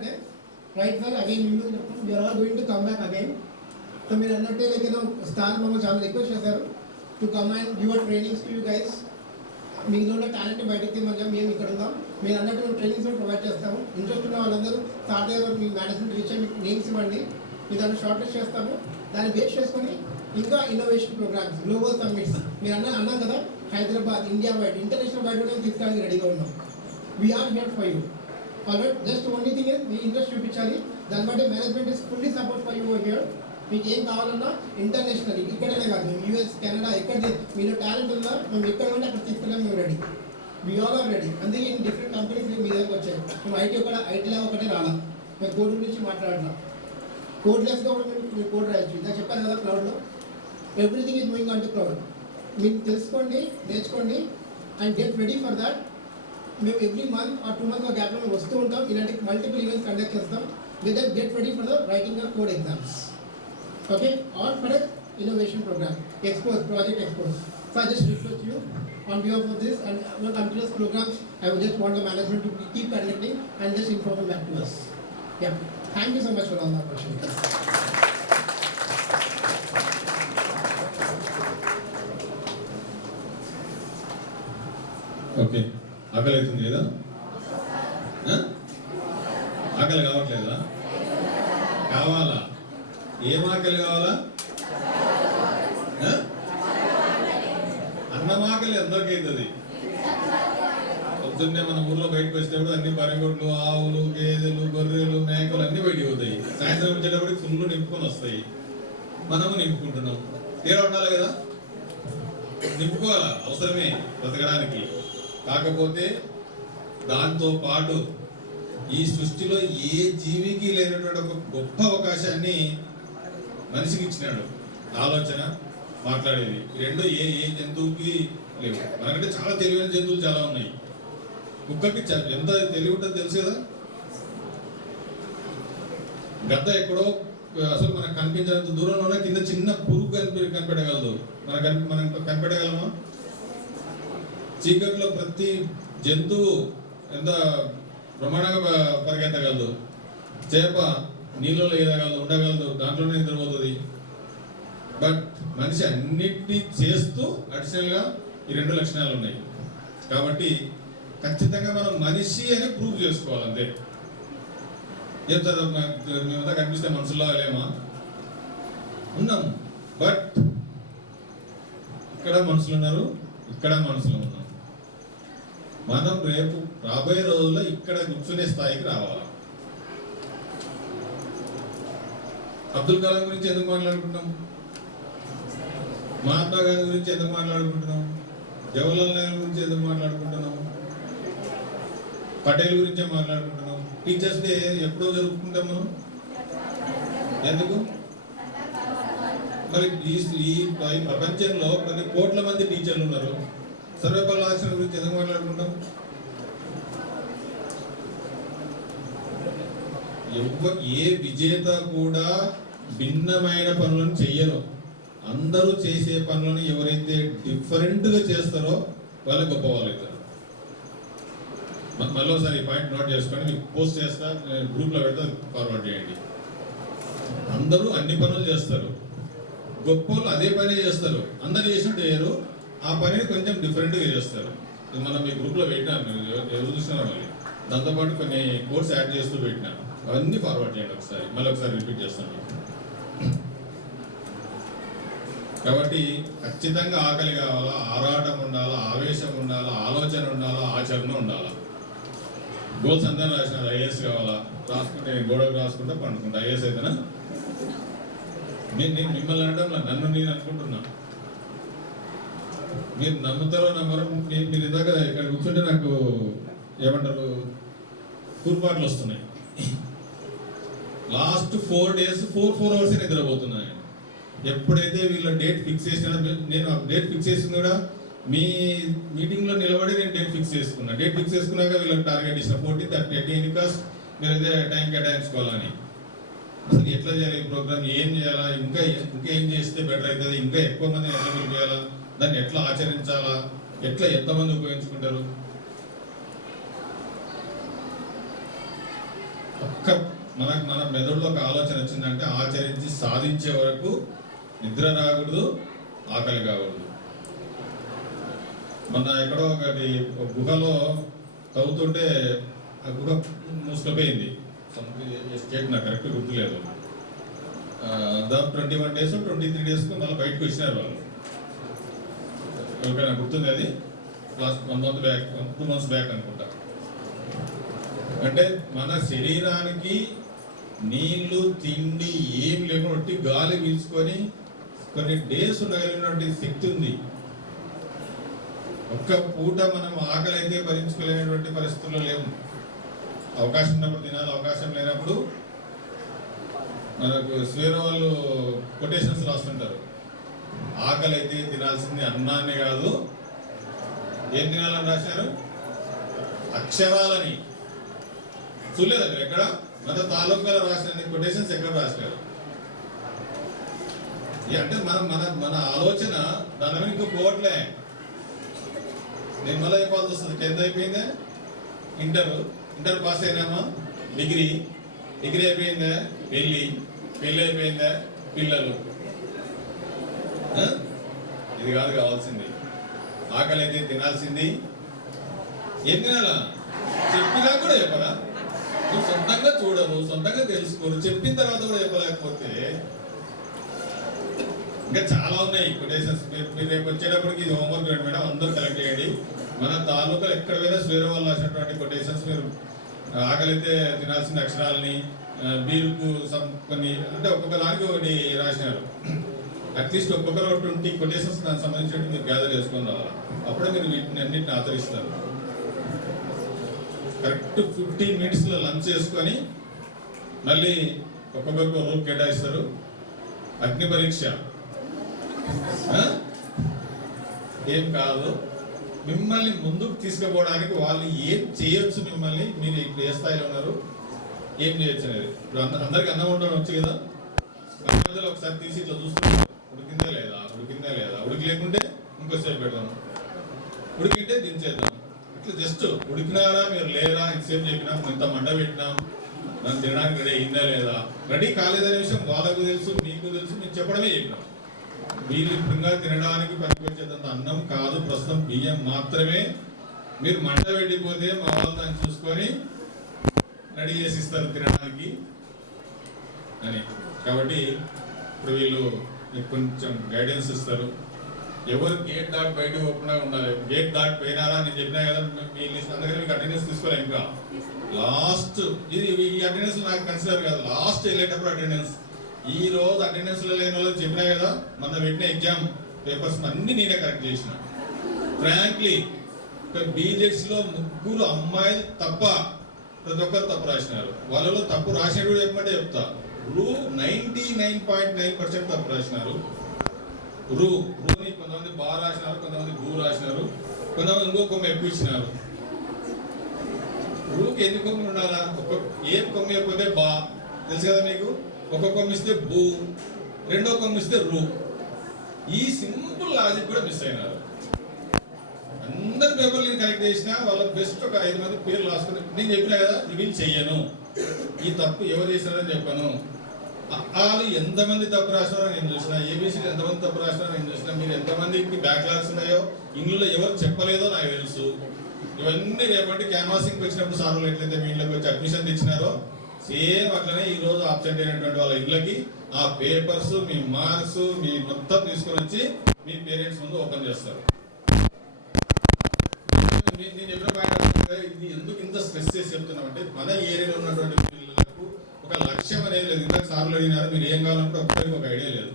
ఏంటంటే right sir again you're all going to come back again. So మీరు అన్నట్టే like star మమ్మల్ని చాలా రిక్వెస్ట్ చేశారు to come and your trainings to you guys. మీలో ఉన్న టాలెంట్ బయటకు తీయమని మేము ఇక్కడ ఉందాం. మీరు అన్నట్టు మేము ట్రైనింగ్స్ ప్రొవైడ్ చేస్తాము. ఇంట్రెస్ట్ ఉన్న వాళ్ళందరూ సార్ దగ్గర మీ మేనేజ్మెంట్ విషయం మీకు నేమ్స్ ఇవ్వండి, మీ దాన్ని షార్ట్ లిస్ట్ చేస్తాము. దాన్ని బేస్ చేసుకొని ఇంకా ఇన్నోవేషన్ ప్రోగ్రామ్స్, గ్లోబల్ సమ్మిట్స్ మీరు అన్నాం కదా, Hyderabad, India wide, international wide కూడా తీసుకోవడానికి రెడీగా ఉన్నాం. We're here for you. Already just only thing మీ ఇంట్రెస్ట్ చూపించాలి, దాన్ని బట్టి management is fully support for you here. మీకు ఏం కావాలన్నా ఇంటర్నేషనల్, ఇక్కడనే కాదు, మేము యూఎస్, కెనడా, ఎక్కడ మీరు టాలెంట్ ఉందా మేము ఎక్కడ ఉంటే అక్కడ తీసుకెళ్ళాం. మేము ready, we all are ready. అందుకే ఇన్ని డిఫరెంట్ కంపెనీస్ మీ దగ్గరకు వచ్చాయి. మేము ఐటీలో ఒకటే రాలా, మేము కోడ్ గురించి మాట్లాడలా. కోడ్లెస్గా కూడా మీరు కోడ్ రాయొచ్చు. ఇంకా చెప్పాను కదా, క్లౌడ్లో everything is moving on to cloud. మీరు తెలుసుకోండి, నేర్చుకోండి and get ready for that. మేము ఎవ్రీ మంత్ ఆ 2 months గ్యాప్లో మేము వస్తూ ఉంటాం. ఇలాంటి మల్టిపుల్ ఈవెంట్స్ కండక్ట్ చేస్తాం. With that get ready for the writing of code exams. Okay, or for an innovation program, expose, project expose. So I just request you on behalf of this and continuous programs, I would just want the management to keep conducting and just inform back to us. Yeah, thank you so much for all the opportunities. Okay, ఆకలి అవుతుంది కదా? ఆకలి కావట్లేదా? కావాలా? ఏం ఆకలి కావాలా? అన్నం ఆకలి అందరికీ అవుతుంది. పొద్దున్నే మన ఊర్లో బయటకు వచ్చేటప్పుడు అన్ని బరిగొడ్లు, ఆవులు, గేదెలు, గొర్రెలు, మేకలు అన్ని బయటికి పోతాయి. సాయంత్రం వచ్చేటప్పటికి ఫుల్ నింపుకొని వస్తాయి. మనము నింపుకుంటున్నాం. తేడా ఉండాలి కదా, నింపుకోవాలా, అవసరమే బ్రతకడానికి. కాకపోతే దాంతో పాటు ఈ సృష్టిలో ఏ జీవికి లేనటువంటి ఒక గొప్ప అవకాశాన్ని మనిషికి ఇచ్చినాడు. ఆలోచన, మాట్లాడేది. ఈ రెండు ఏ జంతువుకి లేవు. మనకంటే చాలా తెలివైన జంతువులు చాలా ఉన్నాయి. కుక్కకి ఎంత తెలివి ఉంటుందో తెలుసు కదా. గద్ద ఎక్కడో అసలు మనకు కనిపించినంత దూరంలోనే కింద చిన్న పురుగు కనిపెట్టగలదు. మనం కనిపెట్టగలమా? చీకట్లో ప్రతి జంతువు ఎంత బ్రహ్మాండంగా పరిగెత్తగలదు. చేప నీళ్ళలో ఎదగలదు, ఉండగలదు, దాంట్లోనే నిద్రపోతుంది. బట్ మనిషి అన్నిటినీ చేస్తూ అడిషనల్గా ఈ 2 లక్షణాలు ఉన్నాయి. కాబట్టి ఖచ్చితంగా మనం మనిషి అని ప్రూవ్ చేసుకోవాలి. అంతే. ఏం సార్ మేమంతా కనిపిస్తే మనుషుల్లా లేమా? ఉన్నాం. బట్ ఇక్కడ మనుషులు ఉన్నారు, ఇక్కడ మనుషులు ఉన్నాం. మనం రేపు రాబోయే రోజుల్లో ఇక్కడ కూర్చునే స్థాయికి రావాలి. అబ్దుల్ కలాం గురించి ఎందుకు మాట్లాడుకుంటున్నాం? మహాత్మా గాంధీ గురించి ఎందుకు మాట్లాడుకుంటున్నాం? జవహర్లాల్ నెహ్రూ గురించి ఎందుకు మాట్లాడుకుంటున్నాం? పటేల్ గురించే మాట్లాడుకుంటున్నాం. టీచర్స్ డే ఎప్పుడో జరుపుకుంటాం మనం. ఎందుకు? మరి ఈ ప్రపంచంలో కొన్ని కోట్ల మంది టీచర్లు ఉన్నారు. సర్వేపల్లి రాజకృష్ణ గురించి ఎందుకు మాట్లాడుకుంటాం? ఏ విజేత కూడా భిన్నమైన పనులను చెయ్యరు. అందరూ చేసే పనులను ఎవరైతే డిఫరెంట్గా చేస్తారో వాళ్ళ గొప్ప వాళ్ళు అవుతారు. మళ్ళీ ఒకసారి ఈ పాయింట్ నోట్ చేసుకోండి. మీకు పోస్ట్ చేస్తా, గ్రూప్లో పెడతా, ఫార్వర్డ్ చేయండి. అందరూ అన్ని పనులు చేస్తారు, గొప్ప వాళ్ళు అదే పని చేస్తారు. అందరు చేసినట్టు చేయరు, ఆ పనిని కొంచెం డిఫరెంట్గా చేస్తారు. మనం మీ గ్రూప్లో పెట్టినాను, ఎవరు చూసినారు మళ్ళీ. దాంతోపాటు కొన్ని కోర్స్ యాడ్ చేస్తూ పెట్టినాను. అవన్నీ ఫార్వర్డ్ చేయండి ఒకసారి, మళ్ళీ ఒకసారి రిపీట్ చేస్తాను. కాబట్టి ఖచ్చితంగా ఆకలి కావాలా, ఆరాటం ఉండాలా, ఆవేశం ఉండాలా, ఆలోచన ఉండాలా, ఆచరణ ఉండాలా. గోల్స్ అందరూ రాసినారు. ఐఏఎస్ కావాలా, రాసుకుంటే గోడకు రాసుకుంటా పండుకుంటా. ఐఏఎస్ అయితేనా? నేను మిమ్మల్ని అనడం, నన్ను నేను అనుకుంటున్నా. మీరు నమ్ముతారో నమ్మరో, మీరు ఇందాక ఇక్కడ కూర్చుంటే నాకు ఏమంటారు కూర్పాట్లు వస్తున్నాయి. Last 4 days 4 hours నిద్రపోతున్నాను. ఎప్పుడైతే వీళ్ళ డేట్ ఫిక్స్ చేసినా, నేను డేట్ ఫిక్స్ చేసింది కూడా మీ మీటింగ్లో నిలబడి నేను డేట్ ఫిక్స్ చేసుకున్నా. డేట్ ఫిక్స్ చేసుకున్నాక వీళ్ళకి టార్గెట్ ఇచ్చిన 14th at 18 బికాస్ మీరు అయితే టైం కేటాయించుకోవాలని. అసలు ఎట్లా చేయాలి ఈ ప్రోగ్రామ్, ఏం చేయాలా, ఇంకా ఏం చేస్తే బెటర్ అవుతుంది, ఇంకా ఎక్కువ మందిని ఎట్లా పిలిపేయాలా, దాన్ని ఎట్లా ఆచరించాలా, ఎట్లా ఎంతమంది ఉపయోగించుకుంటారు. ఒక్క మన మెదడులో ఒక ఆలోచన వచ్చిందంటే ఆచరించి సాధించే వరకు నిద్ర రాకూడదు, ఆకలి కాకూడదు. మొన్న ఎక్కడో ఒకటి గుహలో తవ్వుతుంటే ఆ గుహ మూసుకుపోయింది. స్టేట్ నాకు కరెక్ట్ గుర్తులేదు. దాదాపు 21 days 23 days మళ్ళీ బయటకు వచ్చినారు వాళ్ళు. ఎవరికైనా గుర్తుంది అది? Last 1 month back 2 months back అనుకుంటా. అంటే మన శరీరానికి నీళ్లు తిండి ఏం లేకుండా గాలి పీల్చుకొని కొన్ని డేస్ ఉండగలిగినటువంటి శక్తి ఉంది. ఒక్క పూట మనం ఆకలి అయితే భరించుకోలేనటువంటి పరిస్థితుల్లో లేవు. అవకాశం ఉన్నప్పుడు తినాలి, అవకాశం లేనప్పుడు మనకు స్వేరో వాళ్ళు కొటేషన్స్ రాస్తుంటారు. ఆకలి అయితే తినాల్సింది అన్నాన్ని కాదు, ఏం తినాలని రాశారు? అక్షరాలని. చూడలేదా మీరు ఎక్కడ? మన తాలూకాలో రాసిన కొటేషన్స్ ఎక్కడ రాశారు? అంటే మన మన మన ఆలోచన దాని మీద ఇంకో పోవట్లే. నేను మళ్ళీ చెప్పాల్సి వస్తుంది. 10th అయిపోయిందా, ఇంటర్ పాస్ అయినామా, డిగ్రీ అయిపోయిందా, పెళ్ళి అయిపోయిందా, పిల్లలు. ఇది కాదు కావాల్సింది. ఆకలి అయితే తినాల్సింది. ఏం తినాలా? చెప్పినా కూడా చెప్పరా? నువ్వు సొంతంగా చూడరు, సొంతంగా తెలుసుకోరు, చెప్పిన తర్వాత కూడా చెప్పలేకపోతే ఇంకా చాలా ఉన్నాయి కొటేషన్స్. మీరు రేపు వచ్చేటప్పటికి ఇది హోంవర్క్ రండి మేడం, అందరూ కలెక్ట్ చేయండి. మన తాలూకాలో ఎక్కడ పోయినా స్వేరో వాళ్ళు రాసినటువంటి కొటేషన్స్ మీరు ఆకలి అయితే తినాల్సిన అక్షరాలని, బీరుకు కొన్ని అంటే ఒక్కొక్క దానికి ఒకటి రాసినారు. అట్లీస్ట్ ఒక్కొక్కరు 20 కొటేషన్స్ దానికి సంబంధించినట్టు మీరు గ్యాదర్ చేసుకొని రావాలి. అప్పుడే మీరు వీటిని అన్నింటిని ఆచరిస్తారు. కరెక్ట్ 15 minutes లంచ్ చేసుకొని మళ్ళీ ఒక్కొక్కరికి రూమ్ కేటాయిస్తారు. అగ్ని పరీక్ష ఏం కాదు, మిమ్మల్ని ముందుకు తీసుకుపోవడానికి వాళ్ళు ఏం చేయొచ్చు, మిమ్మల్ని మీరు ఇప్పుడు ఏ స్థాయిలో ఉన్నారు, ఏం చేయొచ్చు అనేది. ఇప్పుడు అందరికి అన్నం ఉండడం వచ్చు కదా, మధ్యలో ఒకసారి తీసి ఇట్లా చూస్తున్నారు, ఉడికిందే లేదా, ఉడికి లేకుంటే ఇంకోసేపు పెడదాం, ఉడికింటే దించేద్దాం. ఇట్లా జస్ట్ ఉడికినారా మీరు లేరా, ఇంతసేపు చెప్పినాం, ఇంత మంట పెట్టినాం, నన్ను తినడానికి రెడీ అయిందా లేదా, రెడీ కాలేదనే విషయం వాళ్ళకు తెలుసు, మీకు తెలుసు, మేము చెప్పడమే చెప్పినాం. మీరు ఇప్పుడు తినడానికి పనికొచ్చేదంత అన్నం కాదు, ప్రస్తుతం బియ్యం మాత్రమే. మీరు మంట పెట్టిపోతే మా వాళ్ళు దాన్ని చూసుకొని రెడీ చేసి ఇస్తారు తినడానికి అని. కాబట్టి ఇప్పుడు వీళ్ళు మీకు కొంచెం గైడెన్స్ ఇస్తారు. ఎవరు గేట్ దాటి బయటకు పోకుండా ఉండాలి. గేట్ దాటి పోయినారా నేను చెప్పినా కదా, మీ లిస్ట్ అందుకని మీకు అటెండెన్స్ తీసుకోవాలి. ఇంకా లాస్ట్ ఈ అటెండెన్స్ నాకు కన్సిడర్ కాదు, లాస్ట్ వెళ్ళేటప్పుడు అటెండెన్స్. ఈ రోజు అటెండెన్స్ లో లేని వాళ్ళు చెప్పినా కదా, మన పెట్టిన ఎగ్జామ్ పేపర్స్ అన్ని నేనే కరెక్ట్ చేసిన. ఫ్రాంక్లీ బీజెట్స్ లో 3 అమ్మాయిలు తప్ప ప్రతి ఒక్కరు తప్పు రాసినారు. వాళ్ళలో తప్పు రాసినట్టు కూడా చెప్పమంటే చెప్తా. 99.9% తప్పు రాసినారు. రూని కొంతమంది బా రాసినారు, కొంతమంది భూ రాసినారు, కొంతమంది ఇంకో కొమ్మ ఎక్కువ ఇచ్చినారు. రూకి ఎన్ని కొమ్ములు ఉండాలా? ఏం కొమ్మ అయిపోతే బా తెలుసు కదా మీకు. ఒక కొమ్మ ఇస్తే భూ, రెండో కొమ్మ ఇస్తే రూ. ఈ సింపుల్ లాజిక్ కూడా మిస్ అయినారు. అందరి పేపర్లు నేను కరెక్ట్ చేసినా వాళ్ళకి బెస్ట్ ఒక 5 మంది పేర్లు రాసుకుని నేను చెప్పినా కదా, ఇవి చెయ్యను, ఈ తప్పు ఎవరు చేసినారని చెప్పాను. వాళ్ళు ఎంతమంది తప్పు రాసినారో నేను చూసిన, ఏబీసీ ఎంతమంది తప్పు రాసినారో నేను చూసిన, మీరు ఎంతమందికి బ్యాక్లాగ్స్ ఉన్నాయో ఇంగ్లీష్లో ఎవరు చెప్పలేదో నాకు తెలుసు. ఇవన్నీ రేపటి క్యాన్వాసింగ్కి వచ్చినప్పుడు సార్లు ఎట్లయితే మీ ఇంట్లోకి వచ్చి అడ్మిషన్ తెచ్చినారో సేమ్ అట్లనే ఈ రోజు ఆబ్సెంట్ అయినటువంటి వాళ్ళ ఇళ్ళకి ఆ పేపర్స్, మీ మార్క్స్, మీ మొత్తం తీసుకొని వచ్చి మీ పేరెంట్స్ ముందు ఓపెన్ చేస్తారు. నేను చెప్పిన పాయింట్ ఇది ఎందుకు ఇంత స్ట్రెస్ చేసి చెప్తున్నామంటే, మన ఏరియాలో ఉన్నటువంటి పిల్లలకు ఒక లక్ష్యం అనేది లేదు. ఇందాక సార్లు అడిగినారు మీరు ఏం కావాలంటే ఒక్కరికి ఒక ఐడియా లేదు.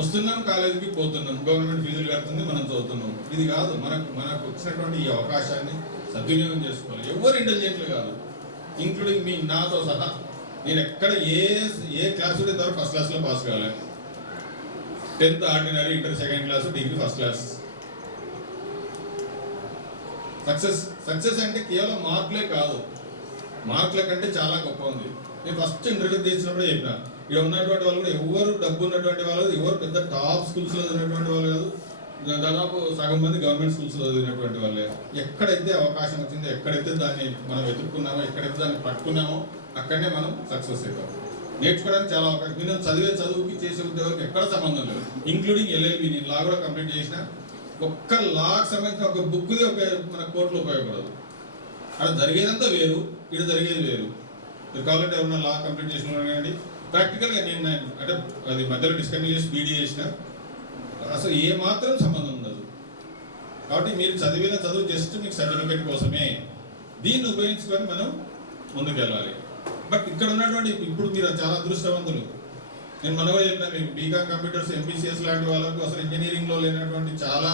వస్తున్నాం కాలేజీకి పోతున్నాం, గవర్నమెంట్ ఫీజులు కడుతుంది, మనం చదువుతున్నాం. ఇది కాదు, మనకు వచ్చినటువంటి ఈ అవకాశాన్ని సద్వినియోగం చేసుకోవాలి. ఎవరు ఇంటెలిజెంట్లు కాదు, ఇంక్లూడింగ్ మీ నాతో సహా. నేను ఎక్కడ ఏ క్లాస్ ఇంతవరకు ఫస్ట్ క్లాస్లో పాస్ కావాలి. 10th ordinary, inter second class, degree first class. Success అంటే కేవలం మార్కులే కాదు, మార్కుల కంటే చాలా గొప్ప ఉంది. నేను ఫస్ట్ ఇంటర్వ్యూ చేసినప్పుడే చెప్పిన, ఇక్కడ ఉన్నటువంటి వాళ్ళు కూడా ఎవరు డబ్బు ఉన్నటువంటి వాళ్ళు, ఎవరు పెద్ద టాప్ స్కూల్స్లో ఉన్నటువంటి వాళ్ళు కాదు, దాదాపు సగం మంది గవర్నమెంట్ స్కూల్స్ చదివినటువంటి వాళ్ళే. ఎక్కడైతే అవకాశం వచ్చిందో, ఎక్కడైతే దాన్ని మనం వెతుక్కున్నామో, ఎక్కడైతే దాన్ని పట్టుకున్నామో అక్కడనే మనం సక్సెస్ అవుతాం. నేర్చుకోవడానికి చాలా అవకాశం. మీరు చదివే చదువుకి చేసే ఉద్యోగానికి ఎక్కడ సంబంధం లేదు. ఇంక్లూడింగ్ ఎల్ఎల్బి నేను లా కూడా కంప్లీట్ చేసిన. ఒక్క లాకి సంబంధించిన ఒక బుక్ది ఒక మన కోర్టులో ఉపయోగపడదు. అక్కడ జరిగేదంతా వేరు, ఇక్కడ జరిగేది వేరు. మీరు కావాలంటే ఎవరన్నా లా కంప్లీట్ చేసిన కానీ ప్రాక్టికల్గా నేను అంటే అది మధ్యలో డిస్కంటిన్యూ చేసి బీడీ చేసిన అసలు ఏ మాత్రం సంబంధం ఉండదు. కాబట్టి మీరు చదివిన చదువు జస్ట్ మీకు సర్టిఫికేట్ కోసమే. దీన్ని ఉపయోగించుకొని మనం ముందుకు వెళ్ళాలి. బట్ ఇక్కడ ఉన్నటువంటి ఇప్పుడు మీరు చాలా అదృష్టవంతులు. నేను మనగా చెప్పిన మీకు బీకామ్ కంప్యూటర్స్, ఎంపీసీఎస్ లాంటి వాళ్ళకు అసలు ఇంజనీరింగ్లో లేనటువంటి చాలా